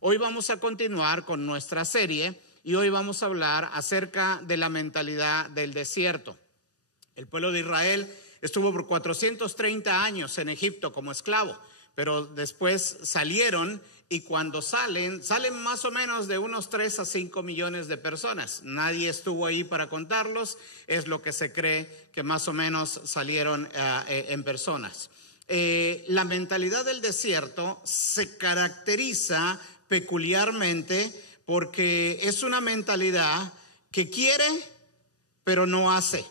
Hoy vamos a continuar con nuestra serie y hoy vamos a hablar acerca de la mentalidad del desierto. El pueblo de Israel estuvo por 430 años en Egipto como esclavo, pero después salieron y cuando salen más o menos de unos 3 a 5 millones de personas. Nadie estuvo ahí para contarlos, es lo que se cree que más o menos salieron en personas. La mentalidad del desierto se caracteriza peculiarmente porque es una mentalidad que quiere pero no hace.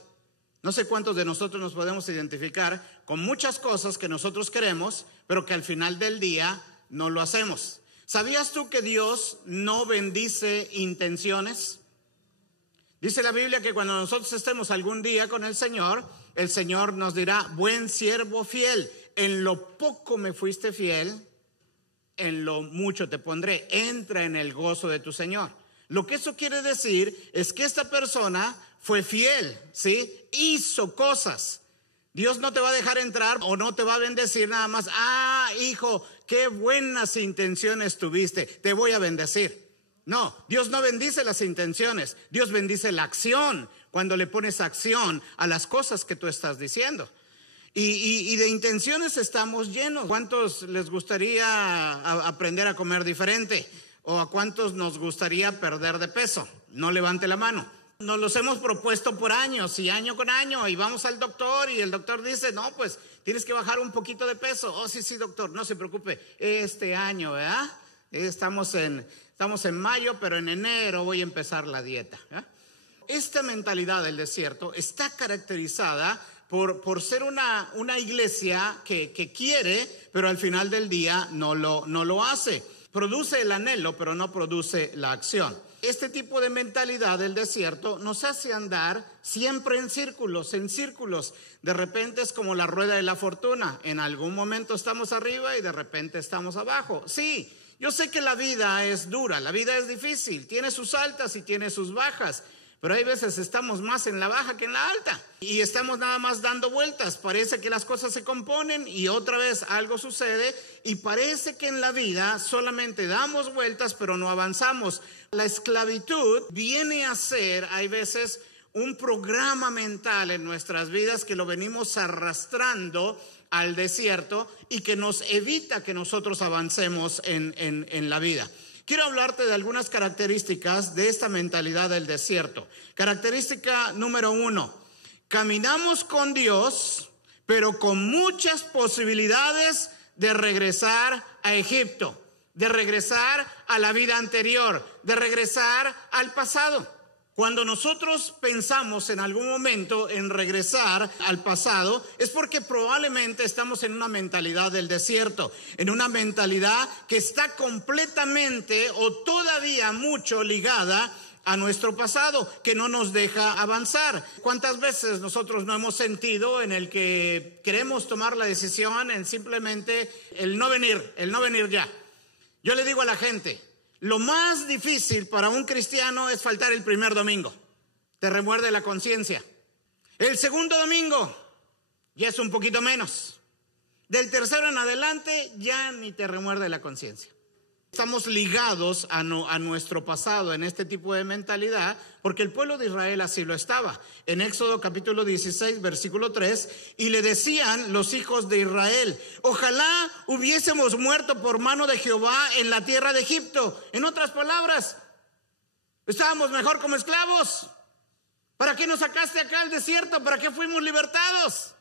No sé cuántos de nosotros nos podemos identificar con muchas cosas que nosotros queremos, pero que al final del día no lo hacemos. ¿Sabías tú que Dios no bendice intenciones? Dice la Biblia que cuando nosotros estemos algún día con el Señor nos dirá: buen siervo fiel, en lo poco me fuiste fiel, en lo mucho te pondré, entra en el gozo de tu Señor. Lo que eso quiere decir es que esta persona fue fiel, ¿sí? Hizo cosas. Dios no te va a dejar entrar o no te va a bendecir nada más. Hijo, qué buenas intenciones tuviste, te voy a bendecir. No, Dios no bendice las intenciones, Dios bendice la acción, cuando le pones acción a las cosas que tú estás diciendo. Y de intenciones estamos llenos. ¿Cuántos les gustaría aprender a comer diferente? ¿O a cuántos nos gustaría perder de peso? No levante la mano. Nos los hemos propuesto por años y año con año, y vamos al doctor y el doctor dice: no, pues tienes que bajar un poquito de peso. Oh, sí, doctor, no se preocupe, este año, ¿verdad? Estamos en mayo, pero en enero voy a empezar la dieta, ¿verdad? Esta mentalidad del desierto está caracterizada por ser una iglesia que quiere, pero al final del día no lo hace. Produce el anhelo, pero no produce la acción. Este tipo de mentalidad del desierto nos hace andar siempre en círculos. De repente es como la rueda de la fortuna. En algún momento estamos arriba y de repente estamos abajo. Sí, yo sé que la vida es dura, la vida es difícil, tiene sus altas y tiene sus bajas. Pero hay veces estamos más en la baja que en la alta y estamos nada más dando vueltas. Parece que las cosas se componen y otra vez algo sucede y parece que en la vida solamente damos vueltas pero no avanzamos. La esclavitud viene a ser, hay veces, un programa mental en nuestras vidas que lo venimos arrastrando al desierto y que nos evita que nosotros avancemos en la vida. Quiero hablarte de algunas características de esta mentalidad del desierto. Característica número 1: caminamos con Dios, pero con muchas posibilidades de regresar a Egipto, de regresar a la vida anterior, de regresar al pasado. Cuando nosotros pensamos en algún momento en regresar al pasado, es porque probablemente estamos en una mentalidad del desierto, en una mentalidad que está completamente o todavía mucho ligada a nuestro pasado, que no nos deja avanzar. ¿Cuántas veces nosotros no hemos sentido en el que queremos tomar la decisión en simplemente el no venir ya? Yo le digo a la gente: lo más difícil para un cristiano es faltar el primer domingo. Te remuerde la conciencia. El segundo domingo ya es un poquito menos. Del tercero en adelante ya ni te remuerde la conciencia. Estamos ligados a nuestro pasado en este tipo de mentalidad, porque el pueblo de Israel así lo estaba. En Éxodo capítulo 16, versículo 3, y le decían los hijos de Israel: ojalá hubiésemos muerto por mano de Jehová en la tierra de Egipto. En otras palabras, estábamos mejor como esclavos. ¿Para qué nos sacaste acá al desierto? ¿Para qué fuimos libertados?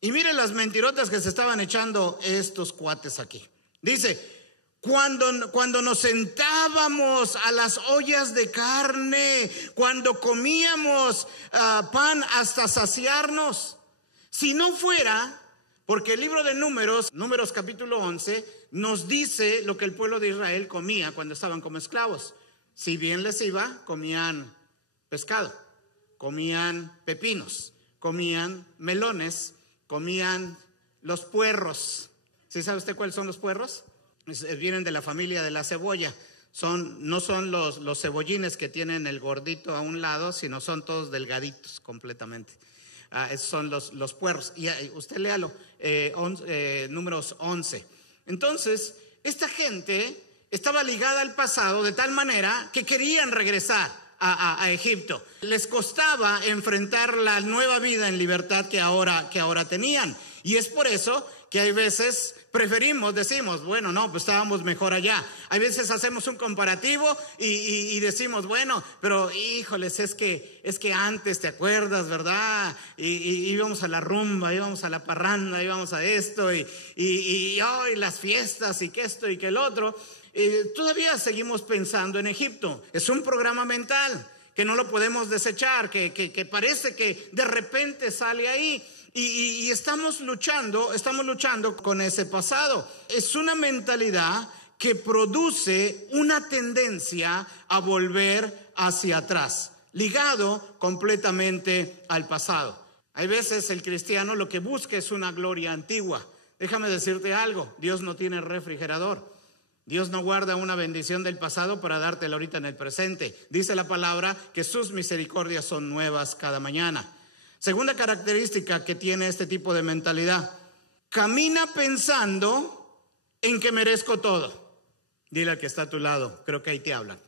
Y miren las mentirotas que se estaban echando estos cuates aquí. Dice: Cuando nos sentábamos a las ollas de carne, cuando comíamos pan hasta saciarnos. Si no fuera, porque el libro de Números capítulo 11, nos dice lo que el pueblo de Israel comía cuando estaban como esclavos. Si bien les iba, comían pescado, comían pepinos, comían melones, comían los puerros. ¿Sí sabe usted cuáles son los puerros? Vienen de la familia de la cebolla. No son los cebollines que tienen el gordito a un lado, sino son todos delgaditos completamente. Esos son los puerros. Y usted léalo, Números 11. Entonces, esta gente estaba ligada al pasado de tal manera que querían regresar a Egipto. Les costaba enfrentar la nueva vida en libertad que ahora tenían. Y es por eso que hay veces decimos, bueno, no, pues estábamos mejor allá. Hay veces hacemos un comparativo y decimos, bueno, pero híjoles, es que antes, ¿te acuerdas, verdad? Y íbamos a la rumba, íbamos a la parranda, íbamos a esto y hoy las fiestas y que esto y que el otro. Todavía seguimos pensando en Egipto. Es un programa mental que no lo podemos desechar, que parece que de repente sale ahí. Y estamos luchando con ese pasado. Es una mentalidad que produce una tendencia a volver hacia atrás, ligado completamente al pasado. Hay veces el cristiano lo que busca es una gloria antigua. Déjame decirte algo, Dios no tiene refrigerador. Dios no guarda una bendición del pasado para dártela ahorita en el presente. Dice la palabra que sus misericordias son nuevas cada mañana. Segunda característica que tiene este tipo de mentalidad: camina pensando en que merezco todo. Dile al que está a tu lado, creo que ahí te hablan.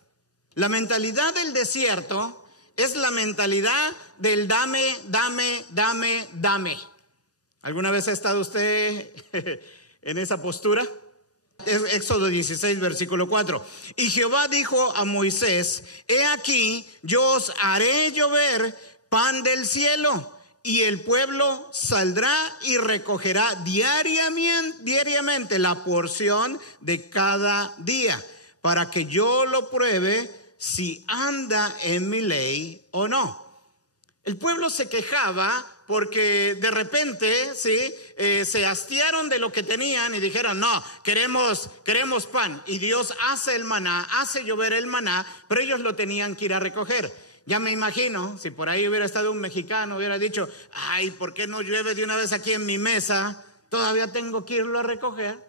La mentalidad del desierto es la mentalidad del dame, dame, dame, dame. ¿Alguna vez ha estado usted en esa postura? Es Éxodo 16, versículo 4. Y Jehová dijo a Moisés: he aquí, yo os haré llover pan del cielo, y el pueblo saldrá y recogerá diariamente la porción de cada día, para que yo lo pruebe si anda en mi ley o no. El pueblo se quejaba porque de repente se hastiaron de lo que tenían y dijeron, no, queremos pan. Y Dios hace el maná, hace llover el maná, pero ellos lo tenían que ir a recoger. Ya me imagino, si por ahí hubiera estado un mexicano, hubiera dicho, ay, ¿por qué no llueve de una vez aquí en mi mesa? Todavía tengo que irlo a recoger.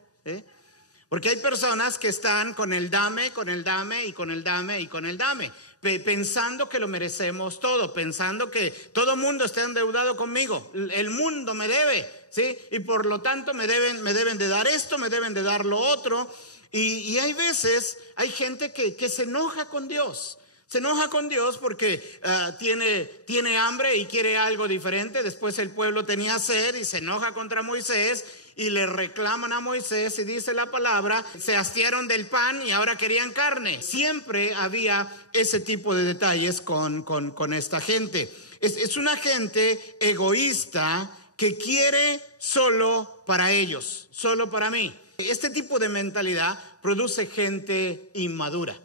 Porque hay personas que están con el dame y con el dame, pensando que lo merecemos todo, pensando que todo mundo está endeudado conmigo, el mundo me debe, ¿sí? Y por lo tanto me deben de dar esto, me deben de dar lo otro. Y hay veces, hay gente que se enoja con Dios. Se enoja con Dios porque tiene hambre y quiere algo diferente. Después el pueblo tenía sed y se enoja contra Moisés y le reclaman a Moisés, y dice la palabra, se hastiaron del pan y ahora querían carne. Siempre había ese tipo de detalles con esta gente. Es una gente egoísta que quiere solo para ellos, solo para mí. Este tipo de mentalidad produce gente inmadura.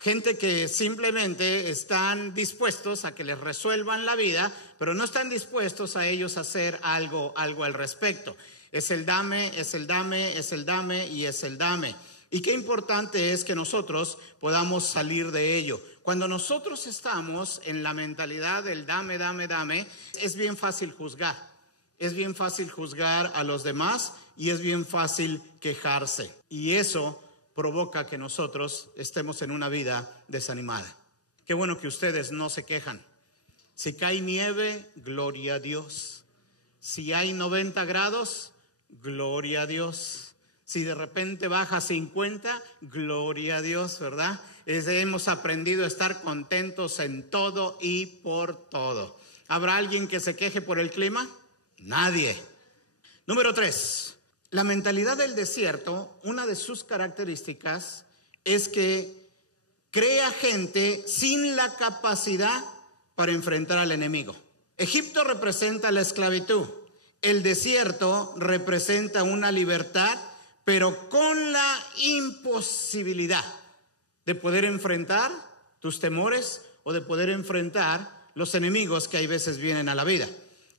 Gente que simplemente están dispuestos a que les resuelvan la vida, pero no están dispuestos a ellos a hacer algo al respecto. Es el dame, es el dame, es el dame y es el dame. Y qué importante es que nosotros podamos salir de ello. Cuando nosotros estamos en la mentalidad del dame, dame, dame, es bien fácil juzgar. Es bien fácil juzgar a los demás y es bien fácil quejarse. Y eso provoca que nosotros estemos en una vida desanimada. Qué bueno que ustedes no se quejan. Si cae nieve, gloria a Dios. Si hay 90 grados, gloria a Dios. Si de repente baja 50, gloria a Dios, ¿verdad? Hemos aprendido a estar contentos en todo y por todo. ¿Habrá alguien que se queje por el clima? Nadie. Número 3. La mentalidad del desierto, una de sus características es que crea gente sin la capacidad para enfrentar al enemigo. Egipto representa la esclavitud. El desierto representa una libertad, pero con la imposibilidad de poder enfrentar tus temores o de poder enfrentar los enemigos que hay veces vienen a la vida.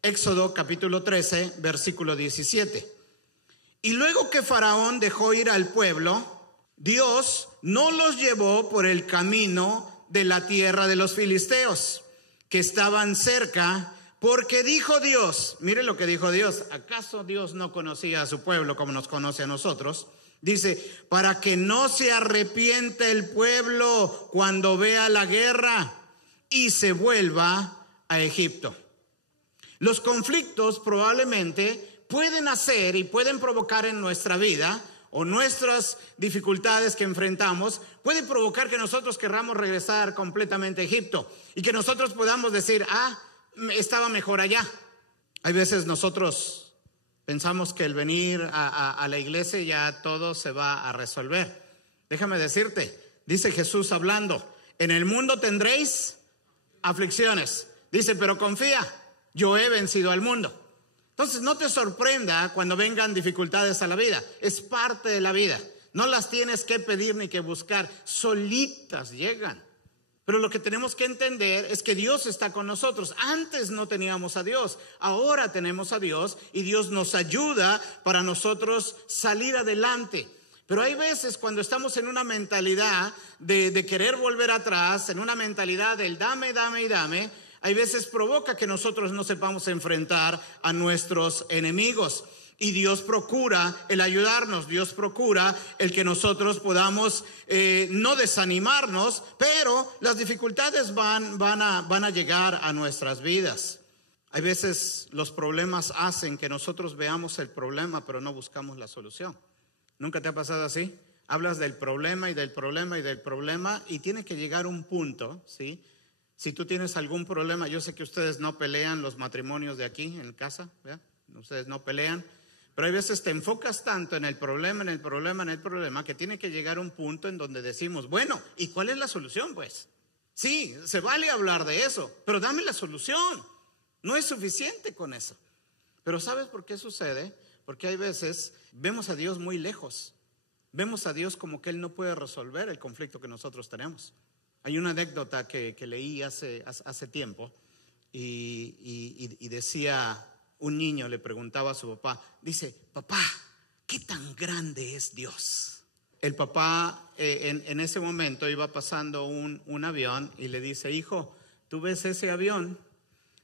Éxodo capítulo 13, versículo 17. Y luego que Faraón dejó ir al pueblo, Dios no los llevó por el camino de la tierra de los filisteos, que estaban cerca, porque dijo Dios, mire lo que dijo Dios, ¿acaso Dios no conocía a su pueblo como nos conoce a nosotros? Dice, para que no se arrepienta el pueblo cuando vea la guerra y se vuelva a Egipto. Los conflictos probablemente pueden hacer y pueden provocar en nuestra vida o nuestras dificultades que enfrentamos puede provocar que nosotros querramos regresar completamente a Egipto y que nosotros podamos decir, estaba mejor allá. Hay veces nosotros pensamos que el venir a la iglesia ya todo se va a resolver. Déjame decirte, dice Jesús hablando, en el mundo tendréis aflicciones. Dice, pero confía, yo he vencido al mundo. Entonces no te sorprenda cuando vengan dificultades a la vida. Es parte de la vida. No las tienes que pedir ni que buscar. Solitas llegan. Pero lo que tenemos que entender es que Dios está con nosotros. Antes no teníamos a Dios. Ahora tenemos a Dios y Dios nos ayuda para nosotros salir adelante. Pero hay veces cuando estamos en una mentalidad de querer volver atrás, en una mentalidad del dame, dame y dame, hay veces provoca que nosotros no sepamos enfrentar a nuestros enemigos. Y Dios procura el ayudarnos, Dios procura el que nosotros podamos no desanimarnos, pero las dificultades van a llegar a nuestras vidas. Hay veces los problemas hacen que nosotros veamos el problema, pero no buscamos la solución. ¿Nunca te ha pasado así? Hablas del problema y del problema y del problema y tiene que llegar un punto, ¿sí? Si tú tienes algún problema, yo sé que ustedes no pelean los matrimonios de aquí en casa, ¿verdad? Ustedes no pelean, pero hay veces te enfocas tanto en el problema, que tiene que llegar un punto en donde decimos, bueno, ¿y cuál es la solución pues? Sí, se vale hablar de eso, pero dame la solución. No es suficiente con eso. Pero ¿sabes por qué sucede? Porque hay veces vemos a Dios muy lejos. Vemos a Dios como que Él no puede resolver el conflicto que nosotros tenemos. Hay una anécdota que leí hace tiempo y decía, un niño le preguntaba a su papá, dice, papá, ¿qué tan grande es Dios? El papá en ese momento iba pasando un avión y le dice, hijo, ¿tú ves ese avión?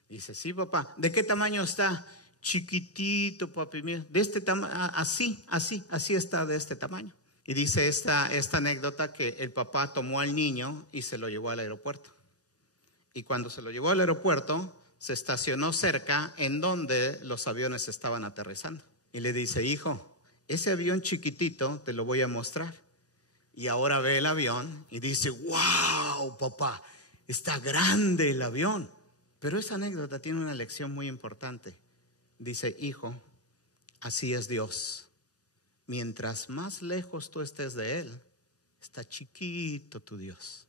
Dice, sí, papá. ¿De qué tamaño está? Chiquitito, papi mío, de este tamaño, así está, de este tamaño. Y dice esta anécdota que el papá tomó al niño y se lo llevó al aeropuerto. Y cuando se lo llevó al aeropuerto, se estacionó cerca en donde los aviones estaban aterrizando. Y le dice, hijo, ese avión chiquitito te lo voy a mostrar. Y ahora ve el avión y dice, wow, papá, está grande el avión. Pero esa anécdota tiene una lección muy importante. Dice, hijo, así es Dios. Mientras más lejos tú estés de Él, está chiquito tu Dios.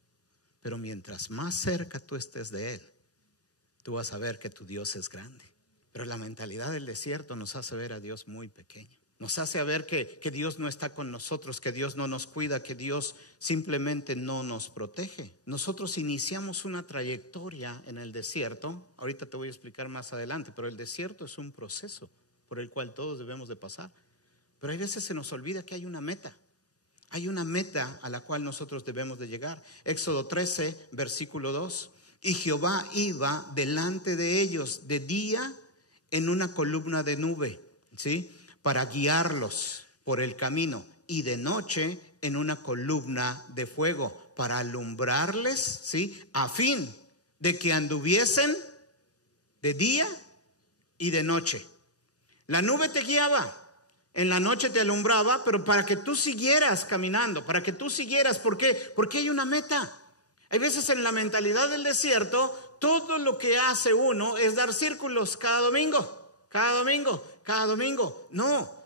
Pero mientras más cerca tú estés de Él, tú vas a ver que tu Dios es grande. Pero la mentalidad del desierto nos hace ver a Dios muy pequeño. Nos hace ver que Dios no está con nosotros, que Dios no nos cuida, que Dios simplemente no nos protege. Nosotros iniciamos una trayectoria en el desierto. Ahorita te voy a explicar más adelante, pero el desierto es un proceso por el cual todos debemos de pasar. Pero hay veces se nos olvida que hay una meta. Hay una meta a la cual nosotros debemos de llegar. Éxodo 13, versículo 2. Y Jehová iba delante de ellos de día en una columna de nube, ¿sí?, para guiarlos por el camino, y de noche en una columna de fuego para alumbrarles, ¿sí?, a fin de que anduviesen de día y de noche. La nube te guiaba, en la noche te alumbraba, pero para que tú siguieras caminando, para que tú siguieras. ¿Por qué? Porque hay una meta. Hay veces en la mentalidad del desierto, todo lo que hace uno es dar círculos cada domingo.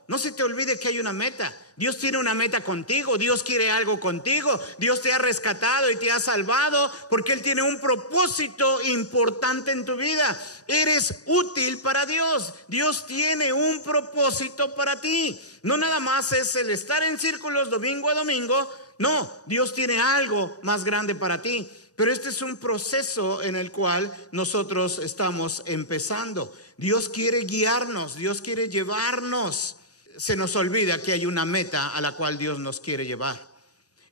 No se te olvide que hay una meta. Dios tiene una meta contigo, Dios quiere algo contigo, Dios te ha rescatado y te ha salvado porque Él tiene un propósito importante en tu vida. Eres útil para Dios, Dios tiene un propósito para ti. No nada más es el estar en círculos domingo a domingo, no, Dios tiene algo más grande para ti. Pero este es un proceso en el cual nosotros estamos empezando. Dios quiere guiarnos, Dios quiere llevarnos. Se nos olvida que hay una meta a la cual Dios nos quiere llevar.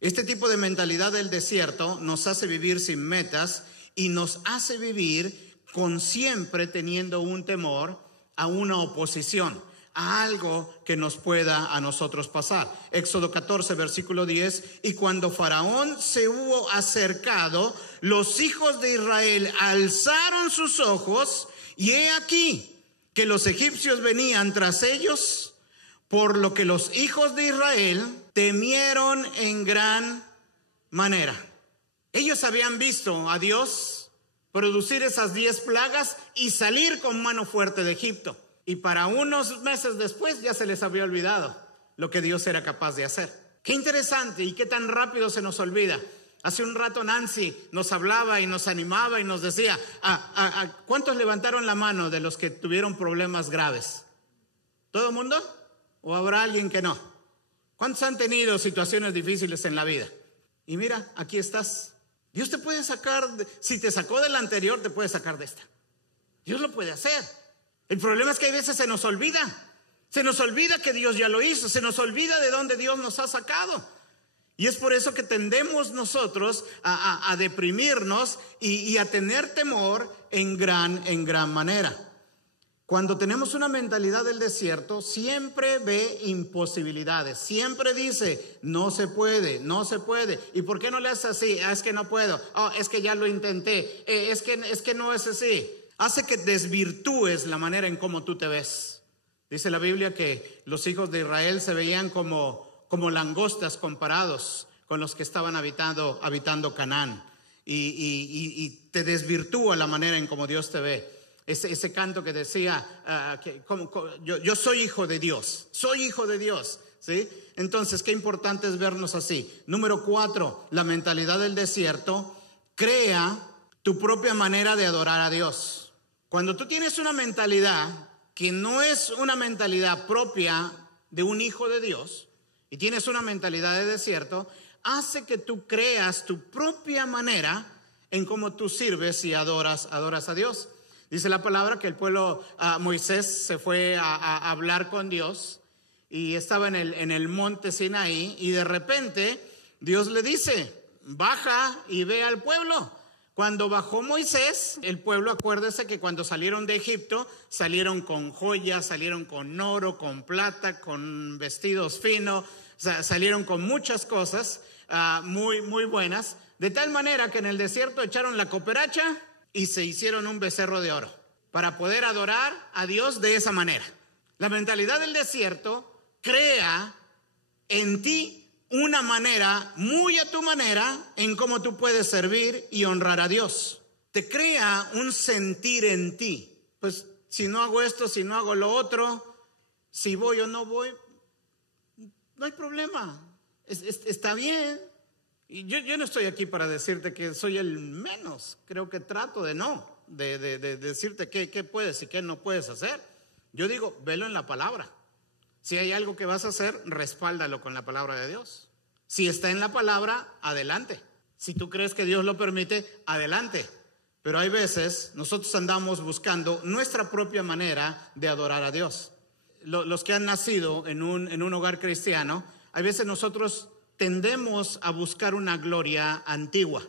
Este tipo de mentalidad del desierto nos hace vivir sin metas y nos hace vivir con siempre teniendo un temor a una oposición, a algo que nos pueda a nosotros pasar. Éxodo 14, versículo 10. Y cuando Faraón se hubo acercado, los hijos de Israel alzaron sus ojos y he aquí que los egipcios venían tras ellos por lo que los hijos de Israel temieron en gran manera. Ellos habían visto a Dios producir esas 10 plagas y salir con mano fuerte de Egipto. Y para unos meses después ya se les había olvidado lo que Dios era capaz de hacer. Qué interesante y qué tan rápido se nos olvida. Hace un rato Nancy nos hablaba y nos animaba y nos decía, ¿cuántos levantaron la mano de los que tuvieron problemas graves? ¿Todo el mundo? ¿O habrá alguien que no? ¿Cuántos han tenido situaciones difíciles en la vida? Y mira, aquí estás. Dios te puede sacar, si te sacó de la anterior, te puede sacar de esta. Dios lo puede hacer. El problema es que hay veces se nos olvida. Se nos olvida que Dios ya lo hizo. Se nos olvida de dónde Dios nos ha sacado. Y es por eso que tendemos nosotros a deprimirnos y a tener temor en gran manera. Cuando tenemos una mentalidad del desierto, siempre ve imposibilidades. Siempre dice, no se puede, no se puede. ¿Y por qué no le haces así? Es que no puedo. Es que ya lo intenté. Es que no es así. Hace que desvirtúes la manera en cómo tú te ves. Dice la Biblia que los hijos de Israel se veían como langostas comparados con los que estaban habitando Canaán. Y te desvirtúa la manera en cómo Dios te ve. Ese canto que decía, yo soy hijo de Dios, soy hijo de Dios, ¿sí? Entonces, qué importante es vernos así. Número 4, la mentalidad del desierto, crea tu propia manera de adorar a Dios. Cuando tú tienes una mentalidad que no es una mentalidad propia de un hijo de Dios, y tienes una mentalidad de desierto, hace que tú creas tu propia manera en cómo tú sirves y adoras a Dios. Dice la palabra que el pueblo, Moisés se fue a hablar con Dios y estaba en el monte Sinaí y de repente Dios le dice, baja y ve al pueblo. Cuando bajó Moisés, el pueblo, acuérdese que cuando salieron de Egipto, salieron con joyas, salieron con oro, con plata, con vestidos finos, salieron con muchas cosas muy, muy buenas, de tal manera que en el desierto echaron la cooperacha y se hicieron un becerro de oro para poder adorar a Dios de esa manera. La mentalidad del desierto crea en ti una manera, muy a tu manera, en cómo tú puedes servir y honrar a Dios. Te crea un sentir en ti. Pues si no hago esto, si no hago lo otro, si voy o no voy, no hay problema. Está bien. Y yo no estoy aquí para decirte que soy el menos. Creo que trato de decirte qué puedes y qué no puedes hacer. Yo digo, velo en la palabra. Si hay algo que vas a hacer, respáldalo con la palabra de Dios. Si está en la palabra, adelante. Si tú crees que Dios lo permite, adelante. Pero hay veces nosotros andamos buscando nuestra propia manera de adorar a Dios. Los que han nacido en un hogar cristiano, hay veces nosotros tendemos a buscar una gloria antigua.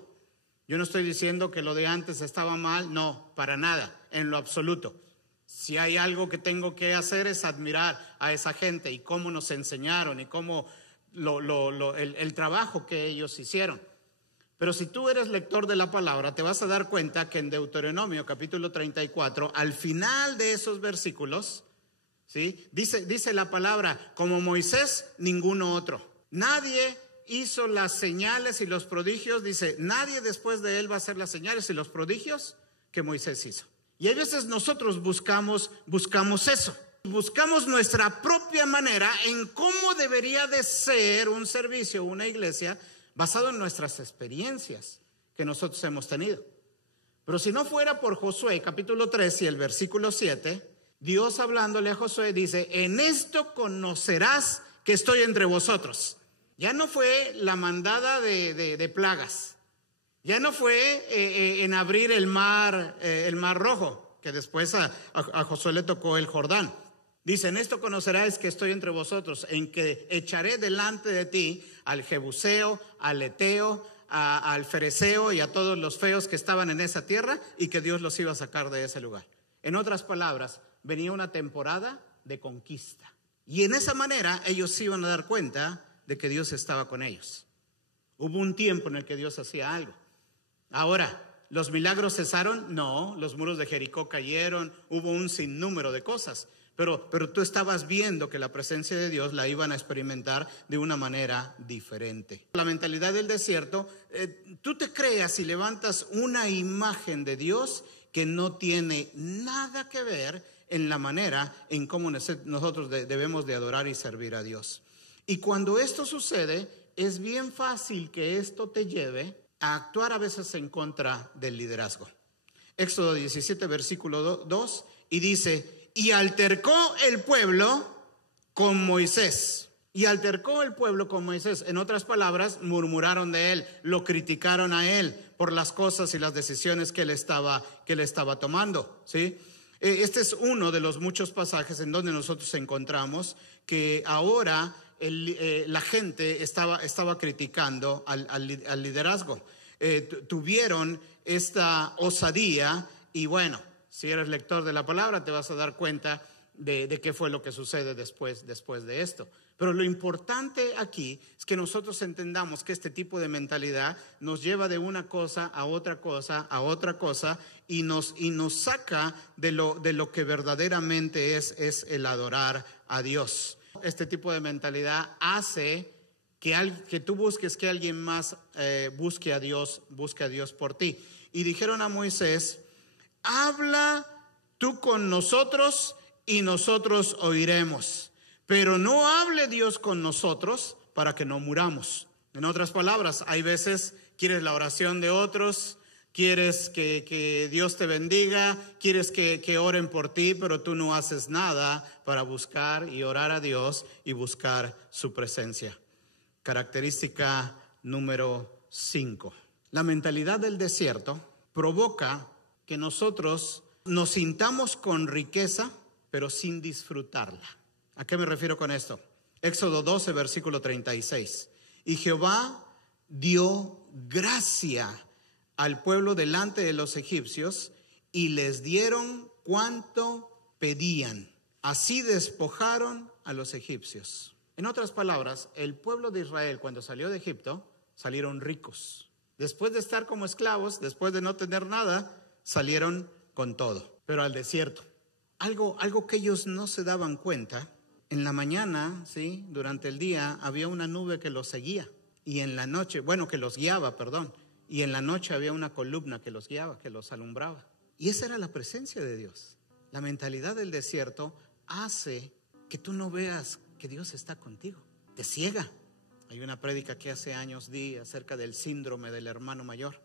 Yo no estoy diciendo que lo de antes estaba mal, no, para nada, en lo absoluto. Si hay algo que tengo que hacer es admirar a esa gente y cómo nos enseñaron y cómo el trabajo que ellos hicieron. Pero si tú eres lector de la palabra, te vas a dar cuenta que en Deuteronomio capítulo 34, al final de esos versículos, ¿sí? Dice la palabra, como Moisés, ninguno otro. Nadie hizo las señales y los prodigios, dice, nadie después de él va a hacer las señales y los prodigios que Moisés hizo. Y a veces nosotros buscamos eso. Buscamos nuestra propia manera en cómo debería de ser un servicio, una iglesia, basado en nuestras experiencias que nosotros hemos tenido. Pero si no fuera por Josué, capítulo 3 y el versículo 7, Dios hablándole a Josué dice, en esto conocerás que estoy entre vosotros. Ya no fue la mandada de plagas. Ya no fue en abrir el mar rojo, que después a Josué le tocó el Jordán. Dice, en esto conocerás que estoy entre vosotros, en que echaré delante de ti al Jebuseo, al Eteo, al Fereceo y a todos los feos que estaban en esa tierra y que Dios los iba a sacar de ese lugar. En otras palabras, venía una temporada de conquista. Y en esa manera ellos se iban a dar cuenta de que Dios estaba con ellos. Hubo un tiempo en el que Dios hacía algo. Ahora, ¿los milagros cesaron? No, los muros de Jericó cayeron, hubo un sinnúmero de cosas. pero tú estabas viendo que la presencia de Dios la iban a experimentar de una manera diferente. La mentalidad del desierto, tú te creas y levantas una imagen de Dios que no tiene nada que ver en la manera en cómo nosotros debemos de adorar y servir a Dios. Y cuando esto sucede, es bien fácil que esto te lleve a actuar a veces en contra del liderazgo. Éxodo 17, versículo 2, y dice: y altercó el pueblo con Moisés. Y altercó el pueblo con Moisés. En otras palabras, murmuraron de él, lo criticaron a él por las cosas y las decisiones que él estaba tomando, ¿sí? Este es uno de los muchos pasajes en donde nosotros encontramos que ahora la gente estaba criticando al liderazgo. Tuvieron esta osadía y bueno, si eres lector de la palabra te vas a dar cuenta de qué fue lo que sucede después de esto. Pero lo importante aquí es que nosotros entendamos que este tipo de mentalidad nos lleva de una cosa a otra cosa, y nos saca de lo que verdaderamente es el adorar a Dios. Este tipo de mentalidad hace que tú busques que alguien más busque a Dios por ti. Y dijeron a Moisés: habla tú con nosotros y nosotros oiremos. Pero no hable Dios con nosotros para que no muramos. En otras palabras, hay veces quieres la oración de otros, quieres que Dios te bendiga, quieres que oren por ti, pero tú no haces nada para buscar y orar a Dios y buscar su presencia. Característica número 5. La mentalidad del desierto provoca que nosotros nos sintamos con riqueza, pero sin disfrutarla. ¿A qué me refiero con esto? Éxodo 12, versículo 36. Y Jehová dio gracia al pueblo delante de los egipcios y les dieron cuanto pedían. Así despojaron a los egipcios. En otras palabras, el pueblo de Israel cuando salió de Egipto salieron ricos. Después de estar como esclavos, después de no tener nada, salieron con todo. Pero al desierto. Algo que ellos no se daban cuenta. En la mañana, ¿sí? Durante el día había una nube que los seguía y en la noche, que los guiaba, y en la noche había una columna que los guiaba, que los alumbraba. Y esa era la presencia de Dios. La mentalidad del desierto hace que tú no veas que Dios está contigo, te ciega. Hay una prédica que hace años di acerca del síndrome del hermano mayor.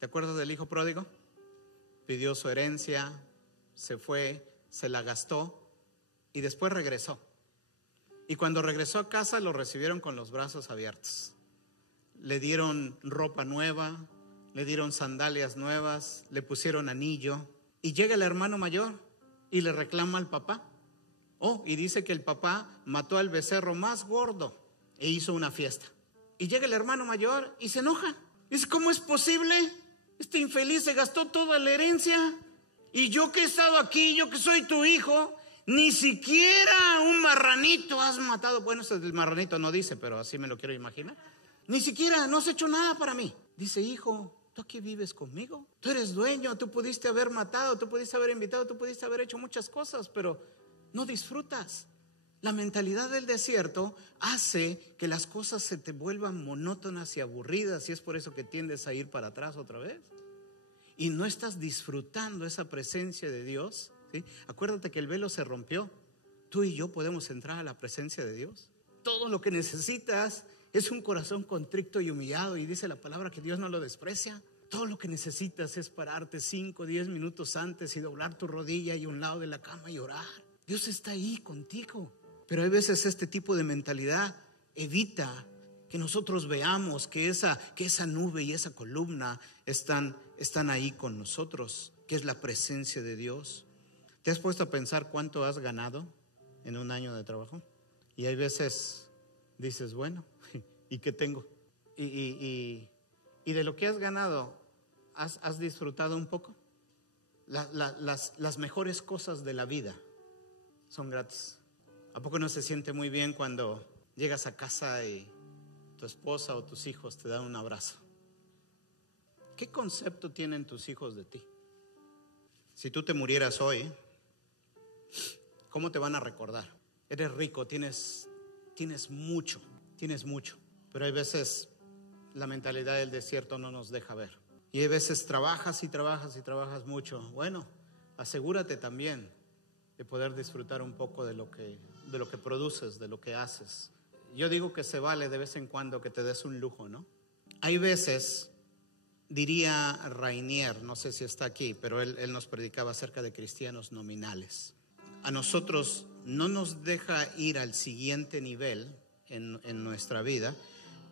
¿Te acuerdas del hijo pródigo? Pidió su herencia, se fue, se la gastó y después regresó. Y cuando regresó a casa lo recibieron con los brazos abiertos. Le dieron ropa nueva, le dieron sandalias nuevas, le pusieron anillo. Y llega el hermano mayor y le reclama al papá. Y dice que el papá mató al becerro más gordo e hizo una fiesta. Y llega el hermano mayor y se enoja. Dice: ¿cómo es posible? Este infeliz se gastó toda la herencia. Y yo que he estado aquí, yo que soy tu hijo, ni siquiera un marranito has matado. Bueno, eso del marranito no dice, pero así me lo quiero imaginar. Ni siquiera, no has hecho nada para mí. Dice: hijo, tú aquí vives conmigo, tú eres dueño, tú pudiste haber matado, tú pudiste haber invitado, tú pudiste haber hecho muchas cosas, pero no disfrutas. La mentalidad del desierto hace que las cosas se te vuelvan monótonas y aburridas, y es por eso que tiendes a ir para atrás otra vez. Y no estás disfrutando esa presencia de Dios, ¿sí? Acuérdate que el velo se rompió. Tú y yo podemos entrar a la presencia de Dios. Todo lo que necesitas es un corazón contrito y humillado, y dice la palabra que Dios no lo desprecia. Todo lo que necesitas es pararte 5 o 10 minutos antes y doblar tu rodilla y un lado de la cama y orar. Dios está ahí contigo. Pero hay veces este tipo de mentalidad evita que nosotros veamos que esa nube y esa columna están ahí con nosotros, que es la presencia de Dios. ¿Te has puesto a pensar cuánto has ganado en un año de trabajo? Y hay veces dices: bueno, ¿y qué tengo? Y de lo que has ganado, ¿has disfrutado un poco? Las mejores cosas de la vida son gratis. ¿A poco no se siente muy bien cuando llegas a casa y tu esposa o tus hijos te dan un abrazo? ¿Qué concepto tienen tus hijos de ti? Si tú te murieras hoy, ¿cómo te van a recordar? Eres rico, tienes mucho, pero hay veces la mentalidad del desierto no nos deja ver. Y hay veces trabajas mucho. Bueno, asegúrate también de poder disfrutar un poco de lo que produces, de lo que haces. Yo digo que se vale de vez en cuando que te des un lujo, ¿no? Hay veces, diría Rainier, no sé si está aquí, pero él nos predicaba acerca de cristianos nominales. A nosotros no nos deja ir al siguiente nivel en nuestra vida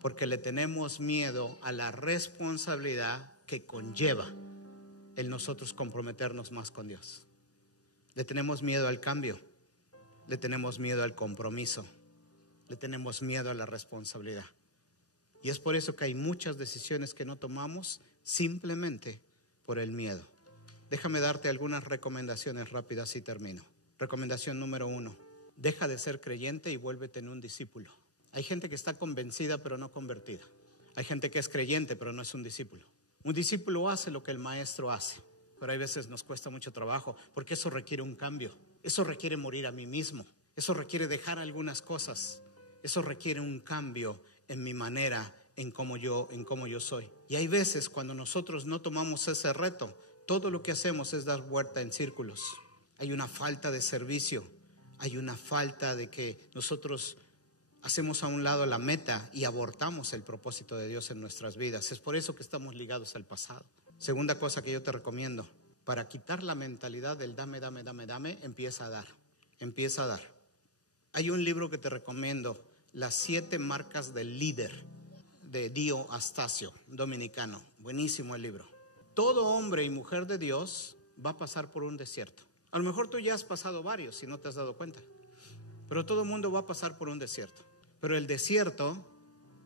porque le tenemos miedo a la responsabilidad que conlleva el nosotros comprometernos más con Dios. Le tenemos miedo al cambio, le tenemos miedo al compromiso, le tenemos miedo a la responsabilidad. Y es por eso que hay muchas decisiones que no tomamos simplemente por el miedo. Déjame darte algunas recomendaciones rápidas y termino. Recomendación número 1: deja de ser creyente y vuélvete en un discípulo. Hay gente que está convencida pero no convertida. Hay gente que es creyente pero no es un discípulo. Un discípulo hace lo que el maestro hace, pero hay veces nos cuesta mucho trabajo porque eso requiere un cambio. Eso requiere morir a mí mismo. Eso requiere dejar algunas cosas. Eso requiere un cambio en mi manera, en cómo yo soy. Y hay veces cuando nosotros no tomamos ese reto, todo lo que hacemos es dar vuelta en círculos. Hay una falta de servicio, hay una falta de que nosotros hacemos a un lado la meta y abortamos el propósito de Dios en nuestras vidas. Es por eso que estamos ligados al pasado. Segunda cosa que yo te recomiendo, para quitar la mentalidad del dame, empieza a dar. Empieza a dar. Hay un libro que te recomiendo, Las 7 marcas del líder, de Dio Astacio, dominicano. Buenísimo el libro. Todo hombre y mujer de Dios va a pasar por un desierto. A lo mejor tú ya has pasado varios si no te has dado cuenta, pero todo el mundo va a pasar por un desierto. Pero el desierto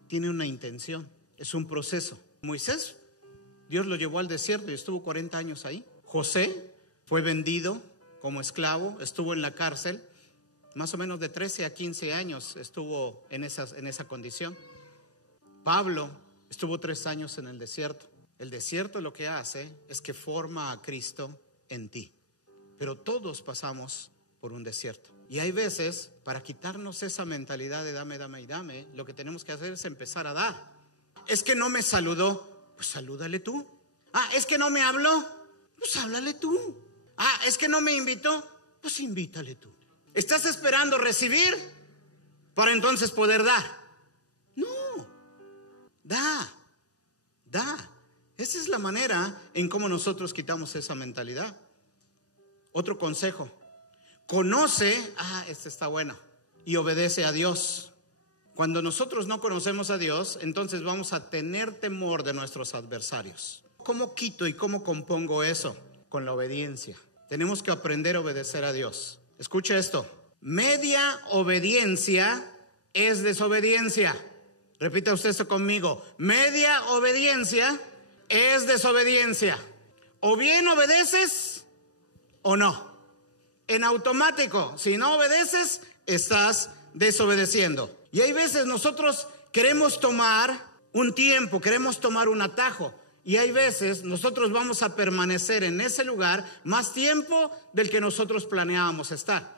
tiene una intención, es un proceso. Moisés, Dios lo llevó al desierto y estuvo 40 años ahí. José fue vendido como esclavo, estuvo en la cárcel, más o menos de 13 a 15 años estuvo en esa condición. Pablo estuvo 3 años en el desierto. El desierto lo que hace es que forma a Cristo en ti. Pero todos pasamos por un desierto. Y hay veces, para quitarnos esa mentalidad de dame, lo que tenemos que hacer es empezar a dar. Es que no me saludó, pues salúdale tú. Es que no me habló, pues háblale tú. Es que no me invitó, pues invítale tú. ¿Estás esperando recibir para entonces poder dar? No, da. Esa es la manera en cómo nosotros quitamos esa mentalidad. Otro consejo: conoce, este está bueno, y obedece a Dios. Cuando nosotros no conocemos a Dios, entonces vamos a tener temor de nuestros adversarios. ¿Cómo quito y cómo compongo eso? Con la obediencia. Tenemos que aprender a obedecer a Dios. Escucha esto: media obediencia es desobediencia. Repita usted esto conmigo: media obediencia es desobediencia. O bien obedeces o no. En automático, si no obedeces, estás desobedeciendo. Y hay veces nosotros queremos tomar un tiempo, queremos tomar un atajo. Y hay veces nosotros vamos a permanecer en ese lugar más tiempo del que nosotros planeábamos estar.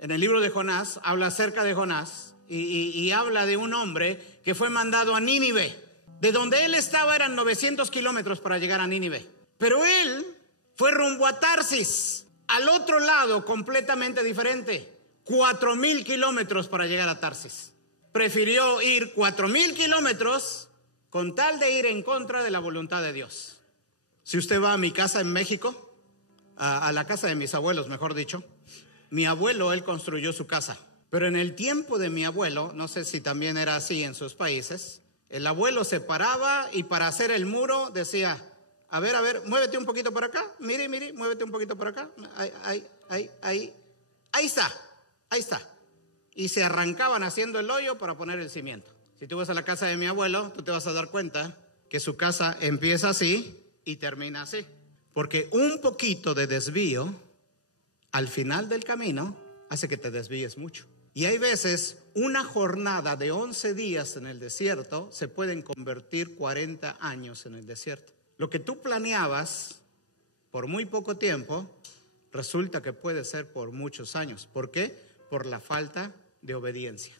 En el libro de Jonás, habla acerca de Jonás y habla de un hombre que fue mandado a Nínive. De donde él estaba eran 900 kilómetros para llegar a Nínive. Pero él fue rumbo a Tarsis, al otro lado completamente diferente. 4,000 kilómetros para llegar a Tarsis. Prefirió ir 4,000 kilómetros con tal de ir en contra de la voluntad de Dios. Si usted va a mi casa en México, a la casa de mis abuelos, mejor dicho, mi abuelo, él construyó su casa. Pero en el tiempo de mi abuelo, no sé si también era así en sus países, el abuelo se paraba y para hacer el muro decía: a ver, muévete un poquito por acá, mire, muévete un poquito por acá, ahí está. Y se arrancaban haciendo el hoyo para poner el cimiento. Si tú vas a la casa de mi abuelo, tú te vas a dar cuenta que su casa empieza así y termina así. Porque un poquito de desvío al final del camino hace que te desvíes mucho. Y hay veces una jornada de 11 días en el desierto se pueden convertir 40 años en el desierto. Lo que tú planeabas por muy poco tiempo resulta que puede ser por muchos años. ¿Por qué? Por la falta de obediencia.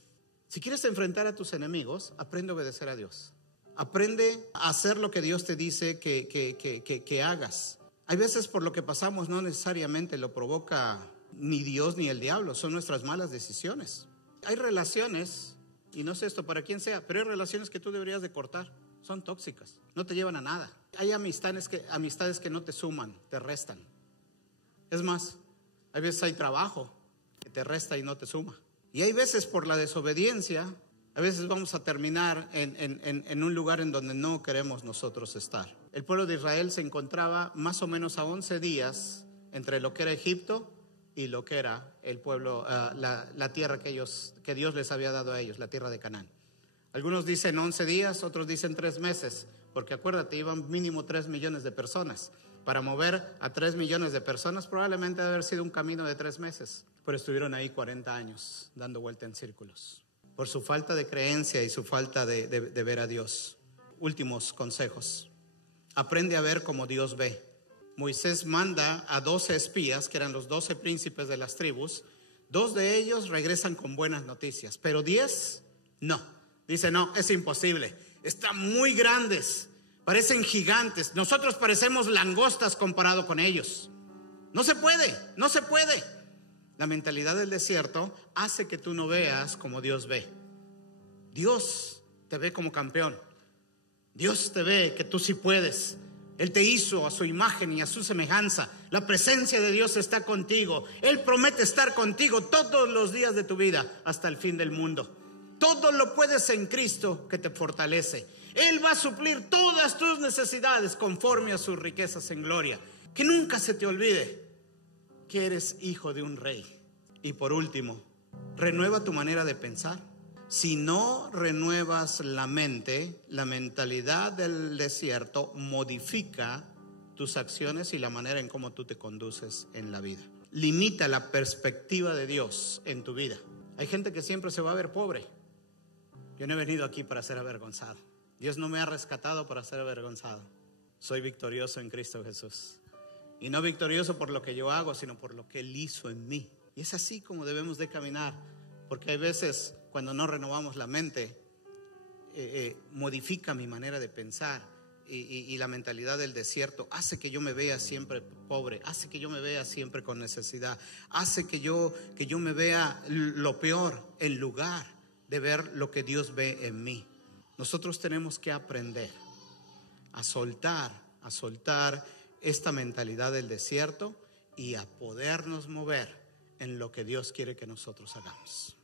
Si quieres enfrentar a tus enemigos, aprende a obedecer a Dios. Aprende a hacer lo que Dios te dice que hagas. Hay veces por lo que pasamos no necesariamente lo provoca ni Dios ni el diablo, son nuestras malas decisiones. Hay relaciones, y no sé esto para quién sea, pero hay relaciones que tú deberías de cortar. Son tóxicas, no te llevan a nada. Hay amistades que no te suman, te restan. Es más, hay veces hay trabajo que te resta y no te suma. Y hay veces por la desobediencia, a veces vamos a terminar en un lugar en donde no queremos nosotros estar. El pueblo de Israel se encontraba más o menos a 11 días entre lo que era Egipto y lo que era el pueblo, la tierra que Dios les había dado a ellos, la tierra de Canaán. Algunos dicen 11 días, otros dicen 3 meses, porque acuérdate, iban mínimo 3 millones de personas. Para mover a 3 millones de personas probablemente debe haber sido un camino de 3 meses, pero estuvieron ahí 40 años dando vuelta en círculos, por su falta de creencia y su falta de ver a Dios. Últimos consejos. Aprende a ver como Dios ve. Moisés manda a 12 espías, que eran los 12 príncipes de las tribus. 2 de ellos regresan con buenas noticias, pero 10 no. Dice, no, es imposible. Están muy grandes, parecen gigantes. Nosotros parecemos langostas comparado con ellos. No se puede, no se puede. La mentalidad del desierto hace que tú no veas como Dios ve. Dios te ve como campeón. Dios te ve que tú sí puedes. Él te hizo a su imagen y a su semejanza. La presencia de Dios está contigo. Él promete estar contigo todos los días de tu vida hasta el fin del mundo. Todo lo puedes en Cristo que te fortalece. Él va a suplir todas tus necesidades conforme a sus riquezas en gloria. Que nunca se te olvide que eres hijo de un rey. Y por último, renueva tu manera de pensar. Si no renuevas la mente, la mentalidad del desierto modifica tus acciones y la manera en cómo tú te conduces en la vida. Limita la perspectiva de Dios en tu vida. Hay gente que siempre se va a ver pobre. Yo no he venido aquí para ser avergonzado. Dios no me ha rescatado para ser avergonzado. Soy victorioso en Cristo Jesús. Y no victorioso por lo que yo hago, sino por lo que Él hizo en mí. Y es así como debemos de caminar. Porque hay veces cuando no renovamos la mente, modifica mi manera de pensar. Y la mentalidad del desierto hace que yo me vea siempre pobre, hace que yo me vea siempre con necesidad, hace que yo me vea lo peor en lugar de ver lo que Dios ve en mí. Nosotros tenemos que aprender a soltar esta mentalidad del desierto y a podernos mover en lo que Dios quiere que nosotros hagamos.